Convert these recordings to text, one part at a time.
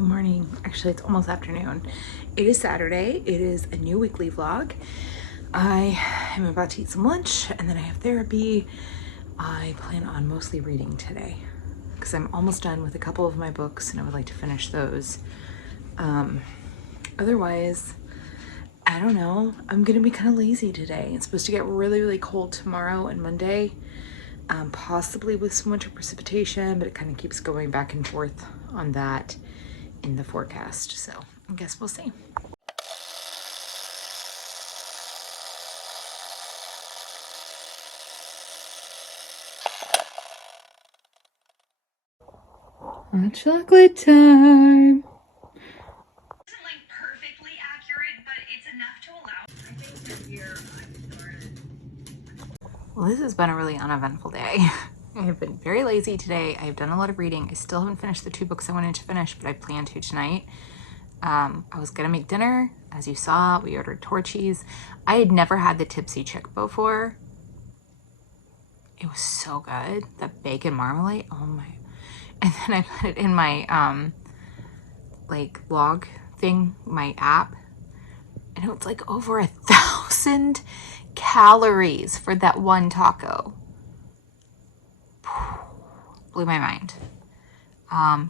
Good morning. Actually, it's almost afternoon. It is Saturday. It is a new weekly vlog. I am about to eat some lunch and then I have therapy. I plan on mostly reading today because I'm almost done with a couple of my books and I would like to finish those. Otherwise, I don't know. I'm gonna be kind of lazy today. It's supposed to get really, really cold tomorrow and Monday, possibly with some winter precipitation, but it kind of keeps going back and forth on that in the forecast. So I guess we'll see. Chocolate time. Like perfectly accurate, but it's enough to allow. I think that year I started. Well, this has been a really uneventful day. I have been very lazy today. I have done a lot of reading. I still haven't finished the 2 books I wanted to finish, but I plan to tonight. I was gonna make dinner. As you saw, we ordered torchies. I had never had the Tipsy Chick before. It was so good. That bacon marmalade, oh my. And then I put it in my like log thing, my app, and it was like over 1,000 calories for that one taco. Blew my mind.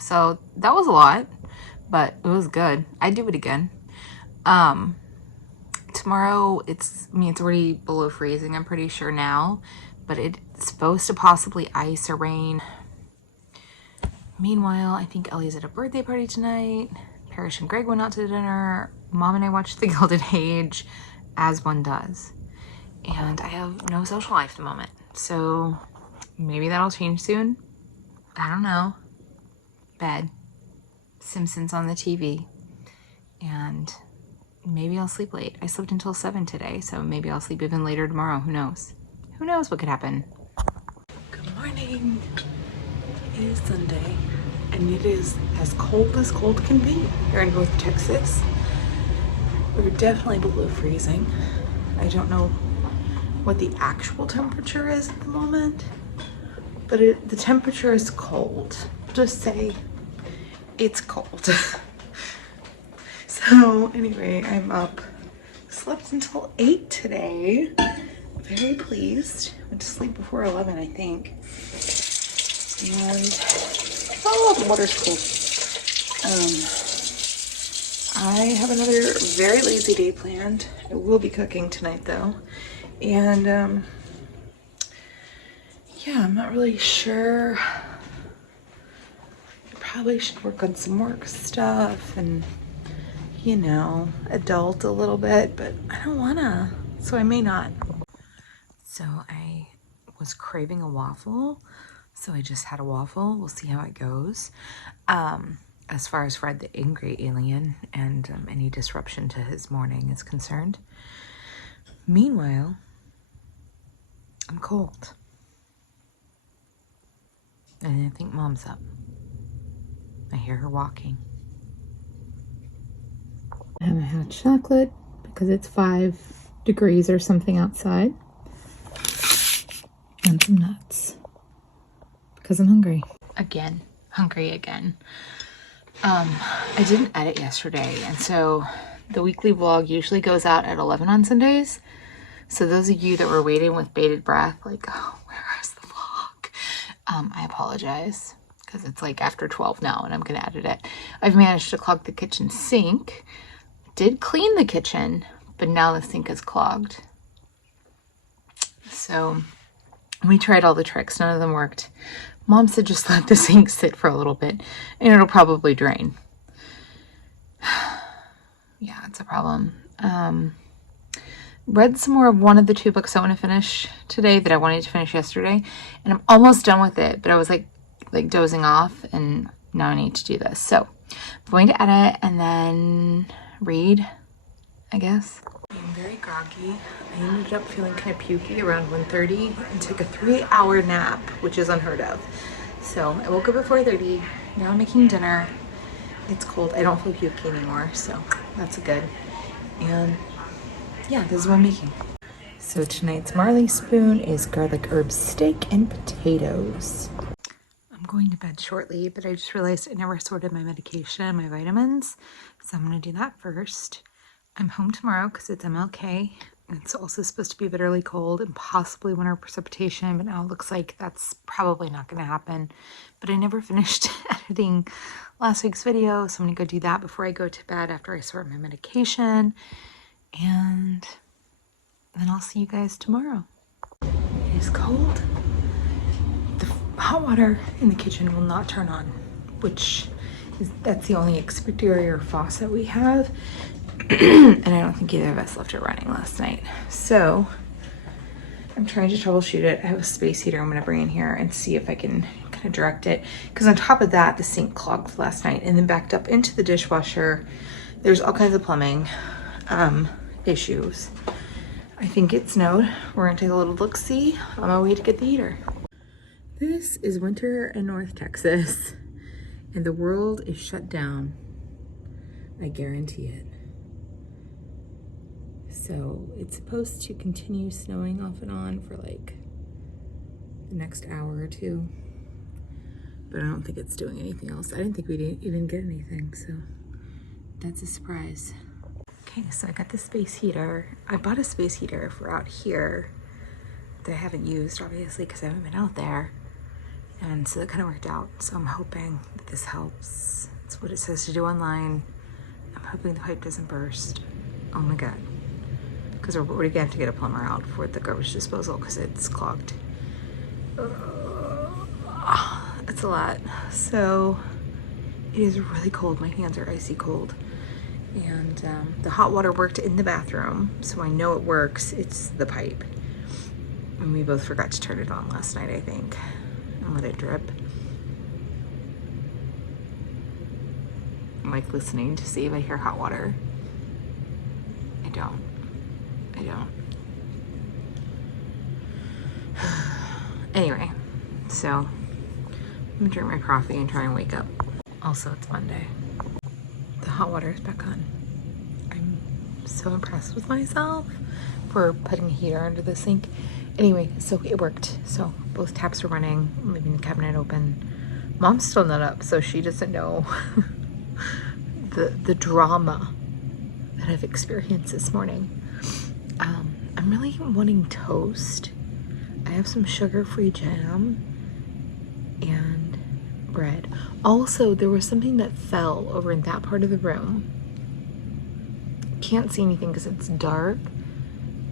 So that was a lot, but it was good. I'd do it again. Tomorrow it's already below freezing, I'm pretty sure now, but it's supposed to possibly ice or rain. Meanwhile, I think Ellie's at a birthday party tonight. Parrish and Greg went out to dinner. Mom and I watched The Gilded Age, as one does. And I have no social life at the moment. So maybe that'll change soon. I don't know. Bed. Simpsons on the TV. And maybe I'll sleep late. I slept until 7 today, so maybe I'll sleep even later tomorrow. Who knows? Who knows what could happen? Good morning. It is Sunday and it is as cold can be here in North Texas. We're definitely below freezing. I don't know what the actual temperature is at the moment, but the temperature is cold. Just say it's cold. So anyway, I'm up. Slept until 8 today. Very pleased. Went to sleep before 11, I think. And oh, the water's cool. I have another very lazy day planned. I will be cooking tonight though. And yeah, I'm not really sure. I probably should work on some work stuff and, you know, adult a little bit, but I don't wanna, so I may not. So I was craving a waffle. So I just had a waffle. We'll see how it goes. As far as Fred the Angry Alien and any disruption to his morning is concerned. Meanwhile, I'm cold. And I think Mom's up. I hear her walking. I haven't had chocolate because it's 5 degrees or something outside. And some nuts. Because I'm hungry. Again. Hungry again. I didn't edit yesterday, and so the weekly vlog usually goes out at 11 on Sundays. So those of you that were waiting with bated breath, like, oh, where is the vlog? I apologize, because it's like after 12 now, and I'm going to edit it. I've managed to clog the kitchen sink. Did clean the kitchen, but now the sink is clogged. So we tried all the tricks. None of them worked. Mom said just let the sink sit for a little bit and it'll probably drain. Yeah, it's a problem. Read some more of one of the 2 books I want to finish today that I wanted to finish yesterday. And I'm almost done with it, but I was like dozing off and now I need to do this. So I'm going to edit and then read, I guess. I'm very groggy. I ended up feeling kind of pukey around 1:30 and took a 3-hour nap, which is unheard of. So I woke up at 4:30. Now I'm making dinner. It's cold. I don't feel pukey anymore, so that's good. And yeah, this is what I'm making. So tonight's Marley spoon is garlic herb steak and potatoes. I'm going to bed shortly, but I just realized I never sorted my medication and my vitamins, so I'm going to do that first. I'm home tomorrow because it's MLK. It's also supposed to be bitterly cold and possibly winter precipitation, but now it looks like that's probably not going to happen. But I never finished editing last week's video, so I'm going to go do that before I go to bed after I sort my medication, and then I'll see you guys tomorrow. It is cold. The hot water in the kitchen will not turn on, that's the only exterior faucet we have. And I don't think either of us left it running last night. So I'm trying to troubleshoot it. I have a space heater I'm going to bring in here and see if I can kind of direct it. Because on top of that, the sink clogged last night and then backed up into the dishwasher. There's all kinds of plumbing issues. I think it snowed. We're going to take a little look-see on my way to get the heater. This is winter in North Texas, and the world is shut down. I guarantee it. So it's supposed to continue snowing off and on for like the next hour or two, but I don't think it's doing anything else. I didn't think we'd even get anything, so that's a surprise. Okay, so I got the space heater. I bought a space heater for out here that I haven't used, obviously, because I haven't been out there. And so that kind of worked out. So I'm hoping that this helps. It's what it says to do online. I'm hoping the pipe doesn't burst. Oh my God. Because we're going to have to get a plumber out for the garbage disposal because it's clogged. It's a lot. So it is really cold. My hands are icy cold. And the hot water worked in the bathroom, so I know it works. It's the pipe. And we both forgot to turn it on last night, I think, and let it drip. I'm like listening to see if I hear hot water. I don't. Anyway, so I'm gonna drink my coffee and try and wake up. Also, it's Monday. The hot water is back on. I'm so impressed with myself for putting a heater under the sink. Anyway, so it worked. So both taps are running. I'm leaving the cabinet open. Mom's still not up, so she doesn't know the drama that I've experienced this morning. I'm really wanting toast. I have some sugar-free jam and bread. Also, there was something that fell over in that part of the room. Can't see anything because it's dark,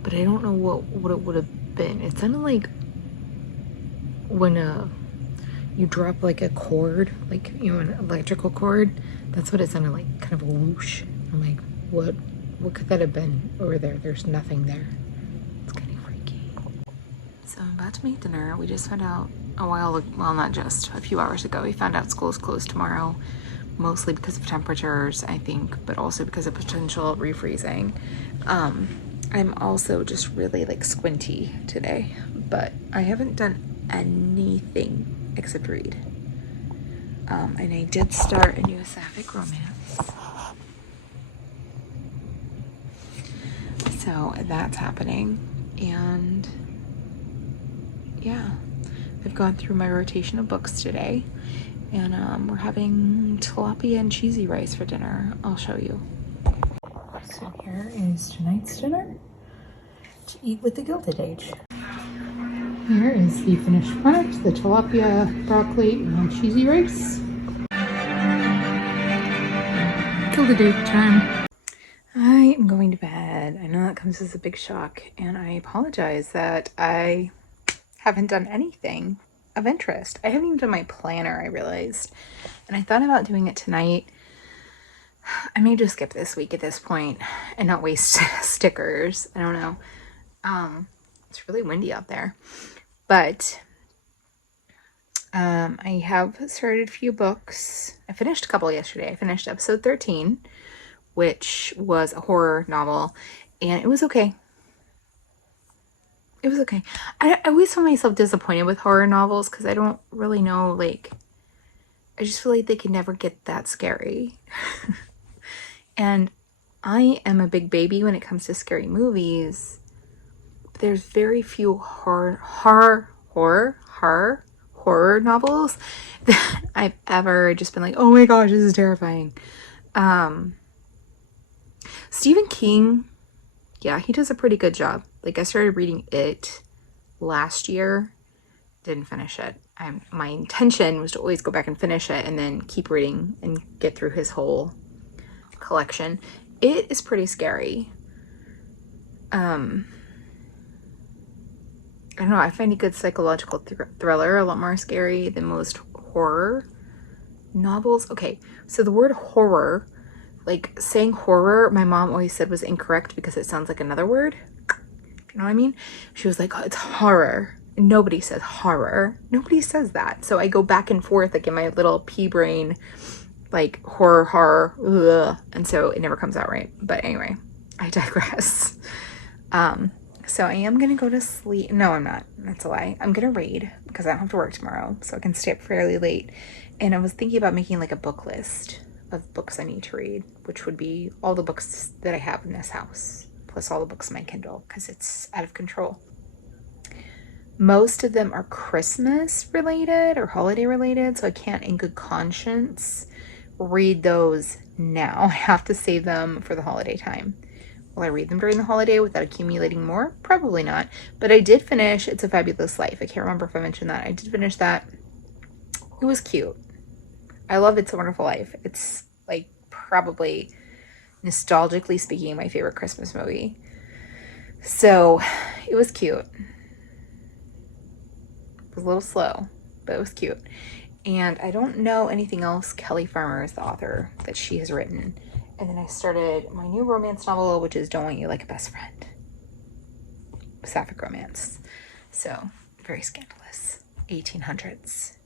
but I don't know what it would have been. It sounded like when you drop like a cord, like, you know, an electrical cord. That's what it sounded like, kind of a whoosh. I'm like, what could that have been over there? There's nothing there. It's kind of freaky. So I'm about to make dinner. We just found out a few hours ago, we found out school's closed tomorrow, mostly because of temperatures, I think, but also because of potential refreezing. I'm also just really like squinty today, but I haven't done anything except read. And I did start a new sapphic romance. So that's happening, and yeah, I've gone through my rotation of books today, and we're having tilapia and cheesy rice for dinner. I'll show you. So here is tonight's dinner to eat with the Gilded Age. Here is the finished product, the tilapia, broccoli, and cheesy rice. Gilded Age time. I am going to bed. I know that comes as a big shock, and I apologize that I haven't done anything of interest. I haven't even done my planner, I realized. And I thought about doing it tonight. I may just skip this week at this point and not waste stickers. I don't know. It's really windy out there. But I have started a few books. I finished a couple yesterday. I finished episode 13, which was a horror novel, and it was okay. It was okay. I always find myself disappointed with horror novels because I don't really know, like, I just feel like they can never get that scary. And I am a big baby when it comes to scary movies. But there's very few horror horror novels that I've ever just been like, oh my gosh, this is terrifying. Stephen King, yeah, he does a pretty good job. Like, I started reading it last year, didn't finish it. My intention was to always go back and finish it and then keep reading and get through his whole collection. It is pretty scary. I don't know, I find a good psychological thriller a lot more scary than most horror novels. Okay, so the word horror, like saying horror, my mom always said was incorrect because it sounds like another word. You know what I mean? She was like, oh, it's horror. Nobody says horror. Nobody says that. So I go back and forth like in my little pea brain, like horror, ugh, and so it never comes out right. But anyway, I digress. So I am gonna go to sleep. No, I'm not. That's a lie. I'm gonna read because I don't have to work tomorrow, so I can stay up fairly late. And I was thinking about making like a book list of books I need to read, which would be all the books that I have in this house, plus all the books in my Kindle, because it's out of control. Most of them are Christmas related or holiday related, so I can't in good conscience read those now. I have to save them for the holiday time. Will I read them during the holiday without accumulating more? Probably not. But I did finish It's a Fabulous Life. I can't remember if I mentioned that. I did finish that. It was cute. I love It's a Wonderful Life. It's like probably, nostalgically speaking, my favorite Christmas movie. So it was cute. It was a little slow, but it was cute. And I don't know anything else Kelly Farmer is the author that she has written. And then I started my new romance novel, which is Don't Want You Like a Best Friend. Sapphic romance. So, very scandalous. 1800s.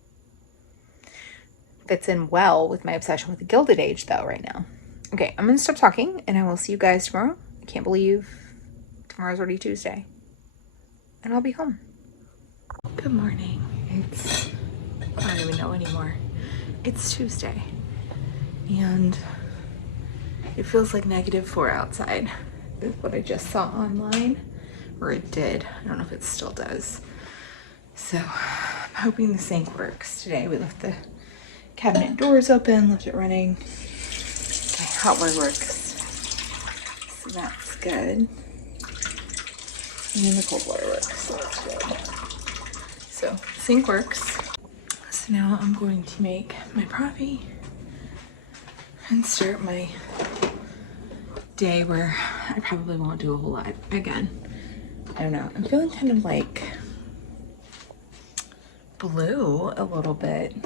Fits in well with my obsession with the Gilded Age, though, right now. Okay, I'm going to stop talking, and I will see you guys tomorrow. I can't believe tomorrow's already Tuesday. And I'll be home. Good morning. I don't even know anymore. It's Tuesday. And it feels like -4 outside, is what I just saw online, or it did. I don't know if it still does. So I'm hoping the sink works today. We left the cabinet doors open, left it running. My hot water works, so that's good. And then the cold water works, so that's good. So sink works. So now I'm going to make my coffee and start my day where I probably won't do a whole lot again. I don't know. I'm feeling kind of like blue a little bit.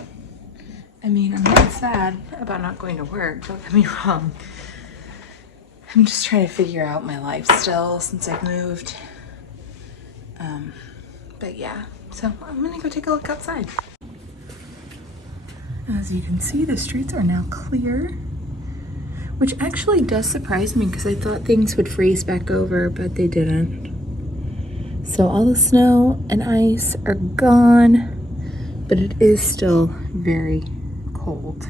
I mean, I'm not sad about not going to work, don't get me wrong. I'm just trying to figure out my life still since I've moved. But yeah, so I'm gonna go take a look outside. As you can see, the streets are now clear, which actually does surprise me because I thought things would freeze back over, but they didn't. So all the snow and ice are gone, but it is still very cold.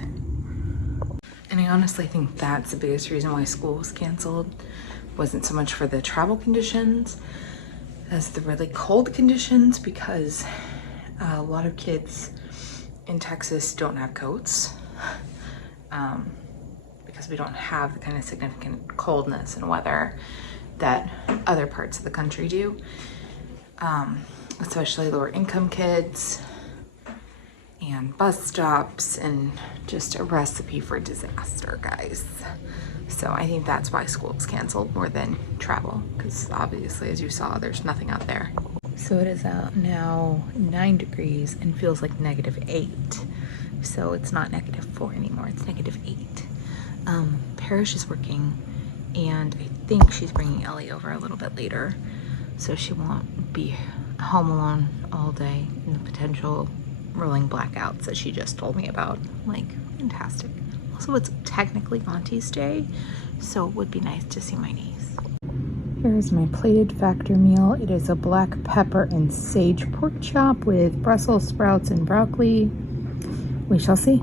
And I honestly think that's the biggest reason why school was canceled. Wasn't so much for the travel conditions as the really cold conditions, because a lot of kids in Texas don't have coats. Because we don't have the kind of significant coldness and weather that other parts of the country do. Especially lower income kids, and bus stops, and just a recipe for disaster, guys. So I think that's why school was canceled more than travel, because obviously, as you saw, there's nothing out there. So it is out now 9 degrees and feels like -8. So it's not -4 anymore, it's -8. Parrish is working, and I think she's bringing Ellie over a little bit later, so she won't be home alone all day in the potential rolling blackouts that she just told me about. Like, fantastic. Also, it's technically Auntie's Day, so it would be nice to see my niece. Here's my plated factor meal. It is a black pepper and sage pork chop with Brussels sprouts and broccoli. We shall see.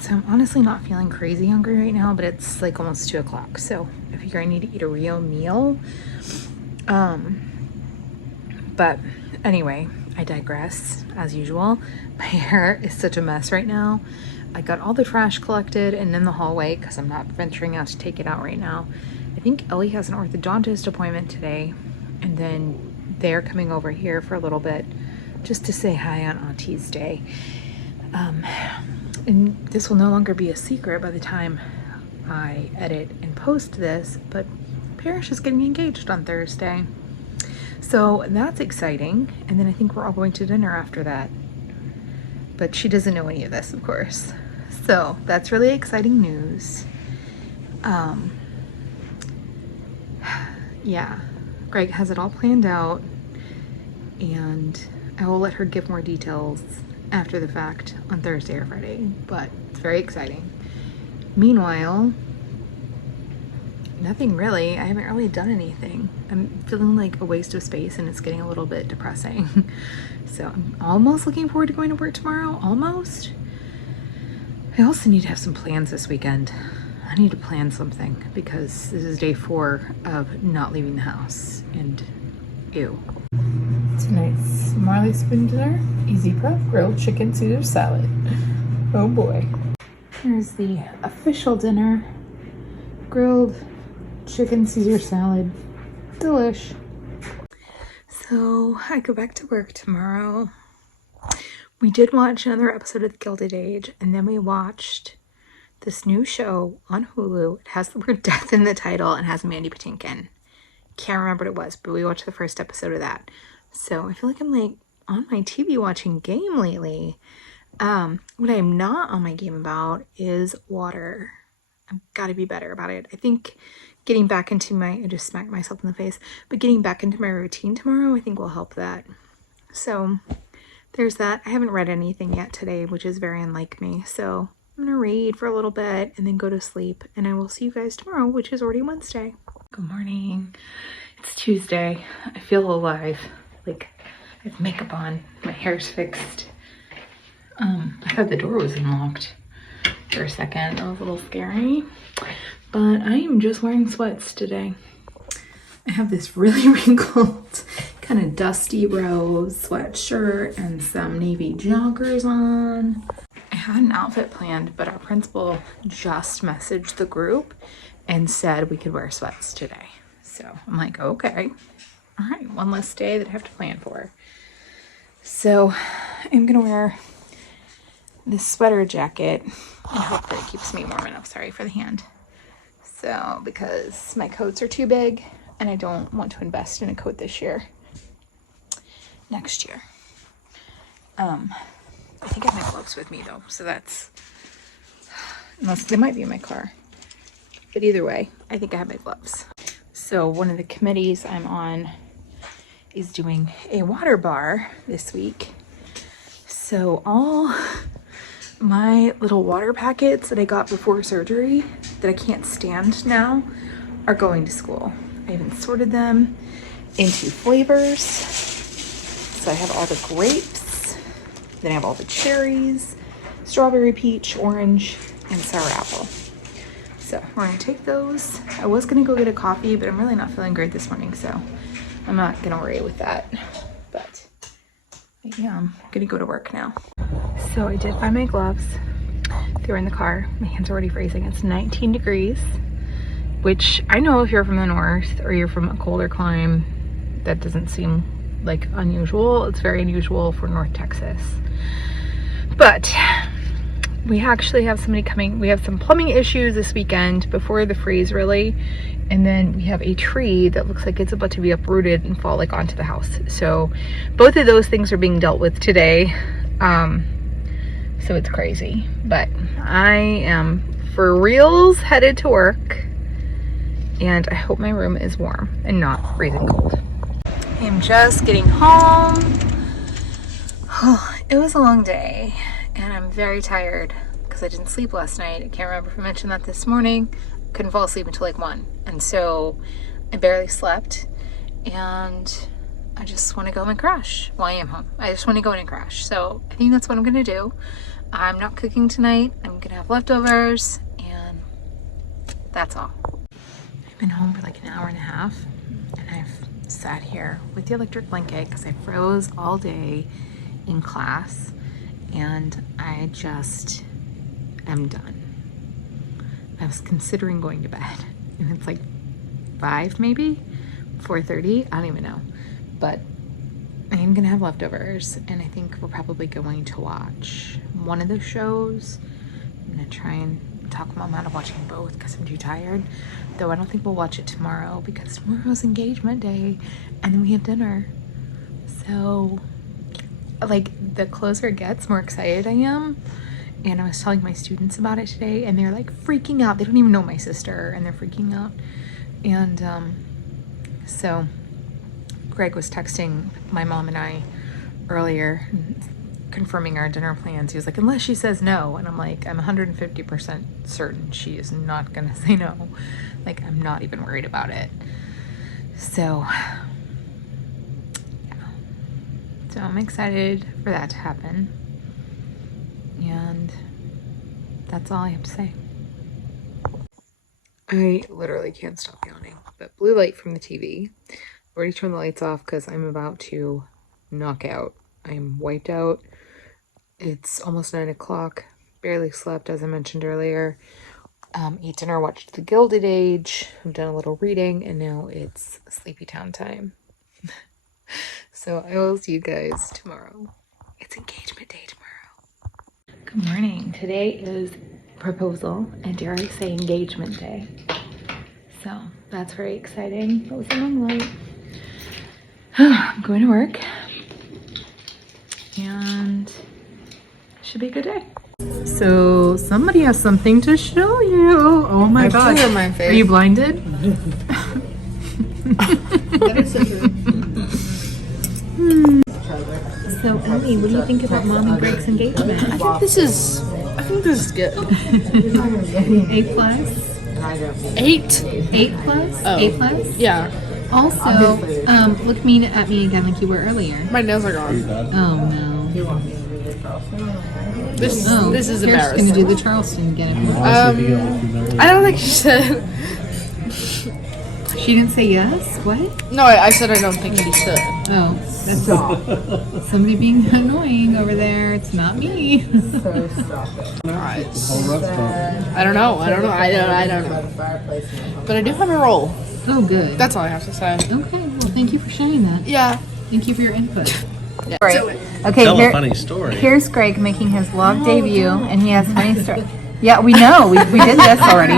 So I'm honestly not feeling crazy hungry right now, but it's like almost 2 o'clock. So I figure I need to eat a real meal. But anyway, I digress, as usual. My hair is such a mess right now. I got all the trash collected and in the hallway because I'm not venturing out to take it out right now. I think Ellie has an orthodontist appointment today, and then they're coming over here for a little bit just to say hi on Auntie's Day. And this will no longer be a secret by the time I edit and post this, but Parrish is getting engaged on Thursday. So that's exciting. And then I think we're all going to dinner after that. But she doesn't know any of this, of course. So that's really exciting news. Yeah, Greg has it all planned out, and I will let her give more details after the fact on Thursday or Friday, but it's very exciting. Meanwhile, nothing really. I haven't really done anything. I'm feeling like a waste of space, and it's getting a little bit depressing. So I'm almost looking forward to going to work tomorrow, almost. I also need to have some plans this weekend. I need to plan something because this is day 4 of not leaving the house, and ew. Tonight's Marley spoon dinner, easy prep, grilled chicken Caesar salad. Oh boy. Here's the official dinner, grilled chicken Caesar salad. Delish. So I go back to work tomorrow. We did watch another episode of The Gilded Age, and then we watched this new show on Hulu. It has the word death in the title and has Mandy Patinkin. Can't remember what it was, but we watched the first episode of that. So I feel like I'm like on my TV watching game lately. What I'm not on my game about is water. I've got to be better about it. I think getting back into I just smacked myself in the face, but getting back into my routine tomorrow, I think will help that. So there's that. I haven't read anything yet today, which is very unlike me. So I'm going to read for a little bit and then go to sleep. And I will see you guys tomorrow, which is already Wednesday. Good morning. It's Tuesday. I feel alive. Like I have makeup on. My hair's fixed. I thought the door was unlocked for a second. That was a little scary. But I am just wearing sweats today. I have this really wrinkled, kind of dusty rose sweatshirt and some navy joggers on. I had an outfit planned, but our principal just messaged the group and said we could wear sweats today. So I'm like, okay, all right, one less day that I have to plan for. So I'm gonna wear this sweater jacket and hope that it keeps me warm enough. Sorry for the hand. So because my coats are too big and I don't want to invest in a coat this year. Next year. I think I have my gloves with me though, so that's, unless they might be in my car. But either way, I think I have my gloves. So one of the committees I'm on is doing a water bar this week. So all my little water packets that I got before surgery that I can't stand now are going to school. I even sorted them into flavors. So I have all the grapes, then I have all the cherries, strawberry, peach, orange, and sour apple. So we're gonna take those. I was gonna go get a coffee, but I'm really not feeling great this morning, so I'm not gonna worry with that. But yeah, I'm gonna go to work now. So I did find my gloves. They were in the car. My hands are already freezing. It's 19 degrees, which I know if you're from the north or you're from a colder clime, that doesn't seem like unusual. It's very unusual for North Texas. But we actually have somebody coming. We have some plumbing issues this weekend before the freeze, really. And then we have a tree that looks like it's about to be uprooted and fall like onto the house. So both of those things are being dealt with today. So it's crazy, but I am for reals headed to work, and I hope my room is warm and not freezing cold. I'm just getting home. Oh, it was a long day and I'm very tired because I didn't sleep last night. I can't remember if I mentioned that this morning. Couldn't fall asleep until like 1, and so I barely slept, and I just want to go and crash. Well, I am home. I just want to go in and crash. So I think that's what I'm gonna do. I'm not cooking tonight. I'm gonna have leftovers, and that's all. I've been home for like an hour and a half, and I've sat here with the electric blanket because I froze all day in class and I just am done. I was considering going to bed and it's like 5 maybe, 4:30, I don't even know. But I am gonna have leftovers and I think we're probably going to watch one of the shows. I'm gonna try and talk Mom out of watching both because I'm too tired. Though I don't think we'll watch it tomorrow because tomorrow's engagement day and then we have dinner. So like the closer it gets, more excited I am. And I was telling my students about it today and they're like freaking out. They don't even know my sister and they're freaking out. And so Greg was texting my mom and I earlier confirming our dinner plans. He was like, unless she says no. And I'm like, I'm 150% certain she is not gonna say no. Like, I'm not even worried about it. So yeah, so I'm excited for that to happen. And that's all I have to say. I literally can't stop yawning. But blue light from the TV. Already turned the lights off because I'm about to knock out. I'm wiped out. It's almost 9 o'clock. Barely slept, as I mentioned earlier. Ate dinner, watched The Gilded Age. I've done a little reading, and now it's sleepy town time. So I will see you guys tomorrow. It's engagement day tomorrow. Good morning. Today is proposal, and dare I say engagement day. So that's very exciting. That was a long night. I'm going to work and should be a good day. So somebody has something to show you. Oh my god. Are you blinded? So Ellie, what do you think about Mom and Greg's engagement? I think this is good. A plus? 8. 8 plus? Oh. 8 plus? Yeah. Also, look at me again like you were earlier. My nails are gone. Oh no. This is Here's embarrassing. gonna do the Charleston again. I don't think she said. She didn't say yes? What? No, I said I don't think she should. Oh, that's somebody being annoying over there. It's not me. Alright. I don't know. I don't know. But I do have a roll. Oh, good. That's all I have to say. Okay, well, thank you for sharing that. Yeah. Thank you for your input. Yeah. Okay, Tell a funny story. here's Greg making his vlog debut, and he has funny story. Yeah, we know. We did this already.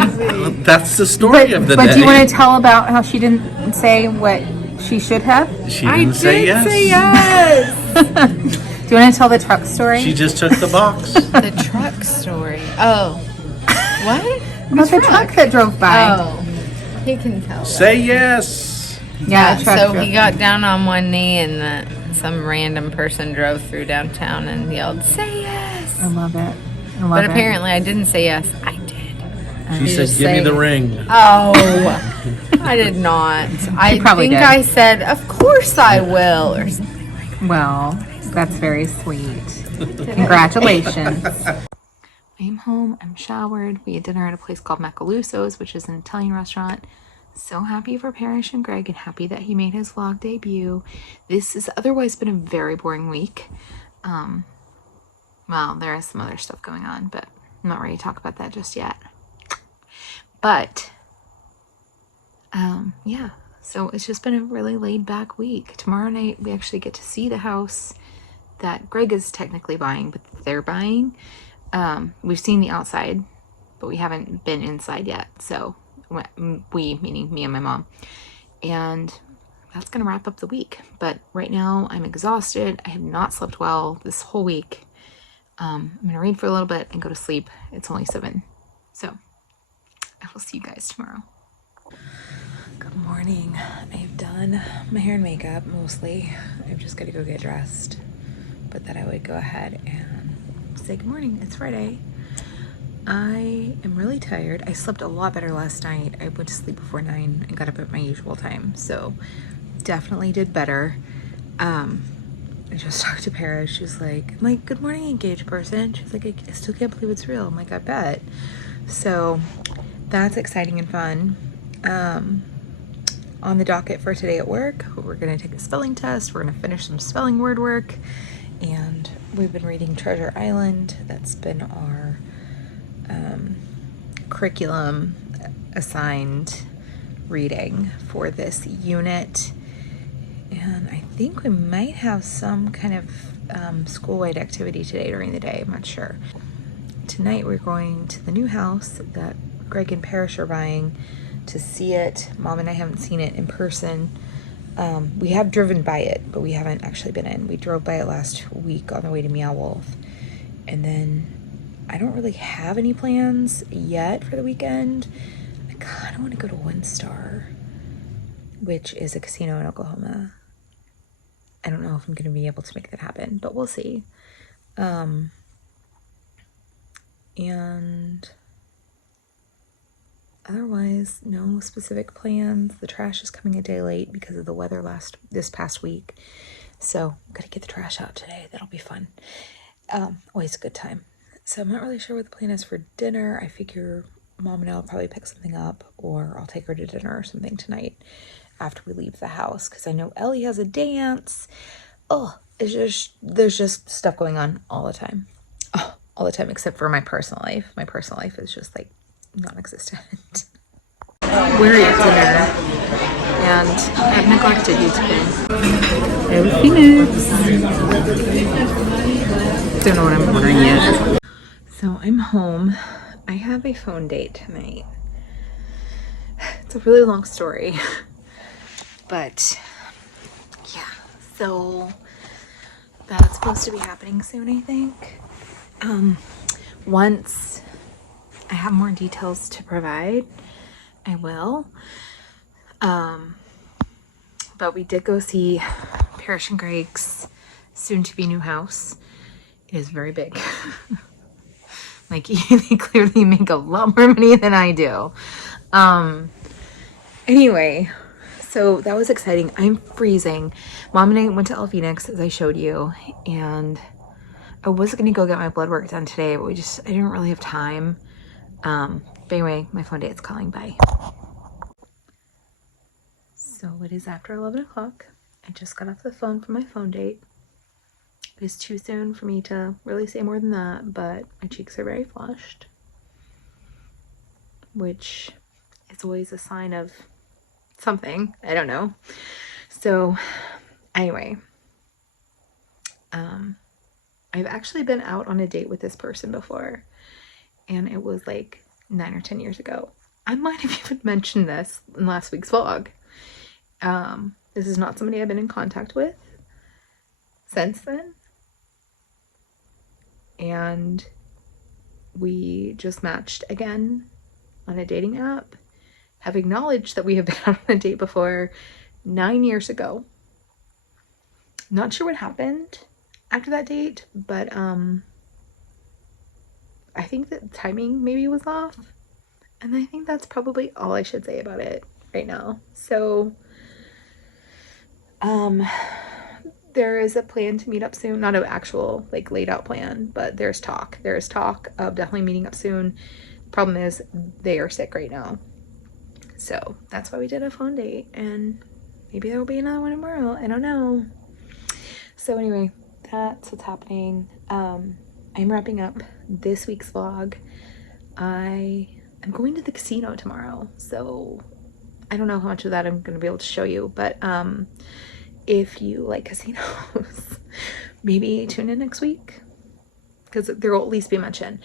That's the story of the day. But do you want to tell about how she didn't say what she should have? She didn't say yes. Do you want to tell the truck story? She just took the box. The truck story. Oh. What? About the truck that drove by. Oh. He can tell. Say yes. Yeah, a truck So drove. he got down on one knee and some random person drove through downtown and yelled, "Say yes!" I love it. But apparently I didn't say yes. I did. She said, just give me say- the ring. Oh. I did not. I probably think did. I said, "Of course I will," or something like that. Well, that's very sweet. Congratulations. I'm home. I'm showered. We had dinner at a place called Macaluso's, which is an Italian restaurant. So happy for Parrish and Greg and happy that he made his vlog debut. This has otherwise been a very boring week. Well, there is some other stuff going on, but I'm not ready to talk about that just yet. But, yeah. So it's just been a really laid back week. Tomorrow night, we actually get to see the house that Greg is technically buying, but they're buying. We've seen the outside, but we haven't been inside yet. So we, meaning me and my mom. And that's going to wrap up the week. But right now I'm exhausted. I have not slept well this whole week. I'm going to read for a little bit and go to sleep. It's only 7. So I will see you guys tomorrow. Good morning. I've done my hair and makeup mostly. I've just got to go get dressed. But that I would go ahead and say good morning. It's Friday. I am really tired. I slept a lot better last night. I went to sleep before 9 and got up at my usual time. So definitely did better. I just talked to Parrish. She's like, I'm like, good morning, engaged person. She's like, I still can't believe it's real. I'm like, I bet. So that's exciting and fun. on the docket for today at work. We're gonna take a spelling test. We're gonna finish some spelling word work. And we've been reading Treasure Island. That's been our curriculum assigned reading for this unit. And I think we might have some kind of school-wide activity today during the day. I'm not sure. Tonight we're going to the new house that Greg and Parrish are buying to see it. Mom and I haven't seen it in person. We have driven by it, but we haven't actually been in. We drove by it last week on the way to Meow Wolf. And then I don't really have any plans yet for the weekend. I kind of want to go to One Star, which is a casino in Oklahoma. I don't know if I'm going to be able to make that happen, but we'll see. And otherwise, no specific plans. The trash is coming a day late because of the weather this past week. So I'm gonna get the trash out today. That'll be fun. Always a good time. So I'm not really sure what the plan is for dinner. I figure Mom and I will probably pick something up, or I'll take her to dinner or something tonight after we leave the house, because I know Ellie has a dance. Oh, there's just stuff going on all the time. Oh, all the time, except for my personal life. My personal life is just like non-existent. We're at dinner, and I've neglected you today. Every few minutes. Don't know what I'm ordering yet. So I'm home. I have a phone date tonight. It's a really long story, but yeah. So that's supposed to be happening soon, I think. Once I have more details to provide, I will. But we did go see Parrish and Greg's soon-to-be new house. It is very big. Like, they clearly make a lot more money than I do. Anyway, so that was exciting. I'm freezing. Mom and I went to El Phoenix, as I showed you, and I was going to go get my blood work done today, but I didn't really have time. But anyway, my phone date's calling. Bye. So it is after 11 o'clock. I just got off the phone from my phone date. It is too soon for me to really say more than that, but my cheeks are very flushed, which is always a sign of something. I don't know. So anyway, I've actually been out on a date with this person before, and it was like 9 or 10 years ago. I might have even mentioned this in last week's vlog. This is not somebody I've been in contact with since then. And we just matched again on a dating app. Have acknowledged that we have been out on a date before 9 years ago. Not sure what happened after that date, but I think that timing maybe was off. And I think that's probably all I should say about it right now. So there is a plan to meet up soon. Not an actual like laid out plan, but there's talk. There is talk of definitely meeting up soon. Problem is they are sick right now. So that's why we did a phone date, and maybe there will be another one tomorrow. I don't know. So anyway, that's what's happening. I'm wrapping up this week's vlog. I am going to the casino tomorrow, so I don't know how much of that I'm going to be able to show you, but if you like casinos, maybe tune in next week, because there will at least be mention.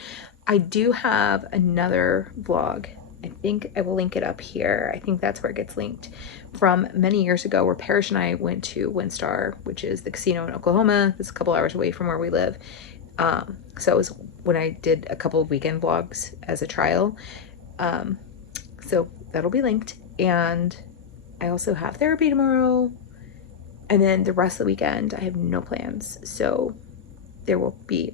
I do have another vlog. I think I will link it up here. I think that's where it gets linked, from many years ago, where Parrish and I went to One Star, which is the casino in Oklahoma. It's a couple hours away from where we live. So it was when I did a couple of weekend vlogs as a trial. So that'll be linked. And I also have therapy tomorrow. And then the rest of the weekend, I have no plans. So there will be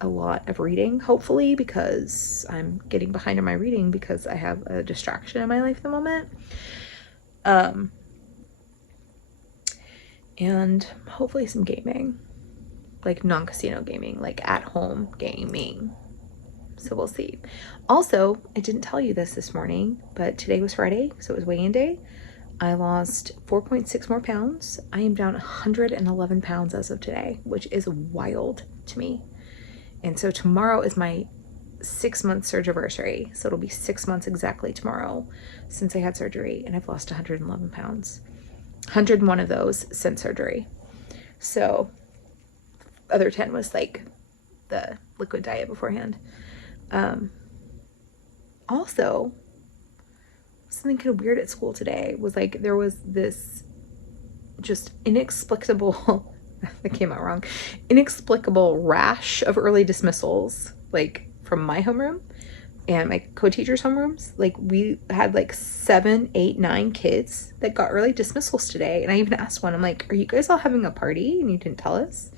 a lot of reading, hopefully, because I'm getting behind on my reading because I have a distraction in my life at the moment. And hopefully some gaming, like non-casino gaming, like at-home gaming. So we'll see. Also, I didn't tell you this morning, but today was Friday, so it was weigh-in day. I lost 4.6 more pounds. I am down 111 pounds as of today, which is wild to me. And so tomorrow is my 6-month surgery. So it'll be 6 months exactly tomorrow since I had surgery, and I've lost 111 pounds. 101 of those since surgery. So other 10 was like the liquid diet beforehand. Also, something kind of weird at school today was like there was this just inexplicable that came out wrong, inexplicable rash of early dismissals, like from my homeroom and my co-teachers' homerooms. Like we had like 7, 8, 9 kids that got early dismissals today, and I even asked one, I'm like, are you guys all having a party and you didn't tell us?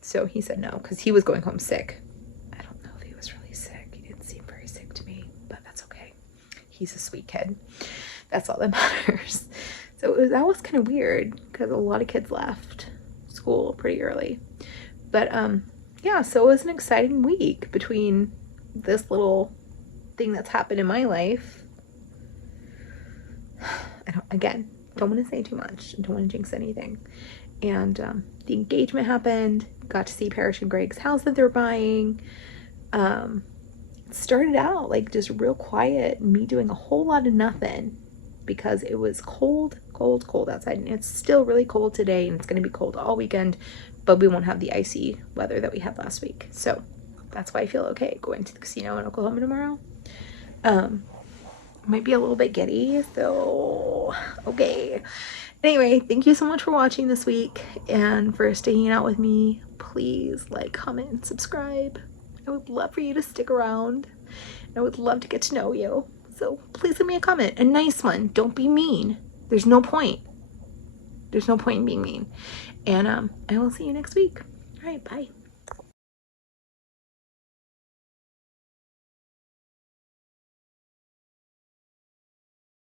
So he said no, because he was going home sick. I don't know if he was really sick. He didn't seem very sick to me, but that's okay. He's a sweet kid. That's all that matters. So that was kind of weird because a lot of kids left school pretty early. But yeah, so it was an exciting week between this little thing that's happened in my life. I don't want to say too much. I don't want to jinx anything. And the engagement happened. Got to see Parrish and Greg's house that they're buying. It started out like just real quiet, me doing a whole lot of nothing because it was cold outside, and it's still really cold today, and it's going to be cold all weekend, but we won't have the icy weather that we had last week. So that's why I feel okay going to the casino in Oklahoma tomorrow. Might be a little bit giddy, so okay. Anyway, thank you so much for watching this week and for staying out with me. Please like, comment, and subscribe. I would love for you to stick around. I would love to get to know you. So please leave me a comment, a nice one. Don't be mean. There's no point. There's no point in being mean. And I will see you next week. All right, bye.